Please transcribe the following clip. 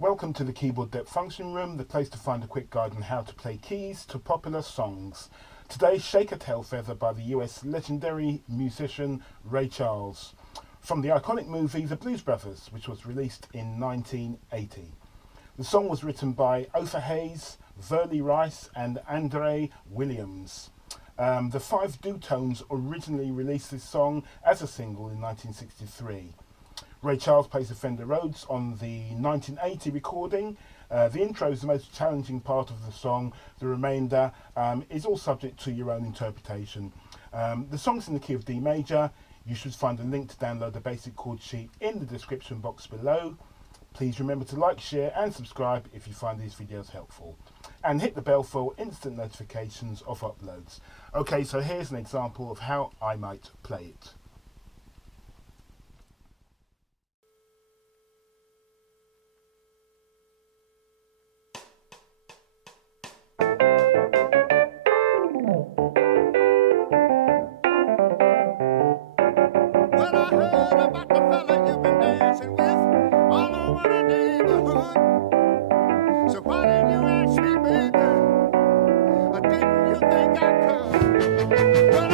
Welcome to the Keyboard Depth Function Room, the place to find a quick guide on how to play keys to popular songs. Today, Shake a Tail Feather by the US legendary musician Ray Charles, from the iconic movie The Blues Brothers, which was released in 1980. The song was written by Othar Hayes, Verley Rice and Andre Williams. The Five Dutones originally released this song as a single in 1963. Ray Charles plays the Fender Rhodes on the 1980 recording. The intro is the most challenging part of the song. The remainder is all subject to your own interpretation. The song's in the key of D major. You should find a link to download the basic chord sheet in the description box below. Please remember to like, share and subscribe if you find these videos helpful. And hit the bell for instant notifications of uploads. Okay, so here's an example of how I might play it. Well, I heard about the fella you've been dancing with all over the neighborhood. So why didn't you ask me, baby? Or didn't you think I could? Well,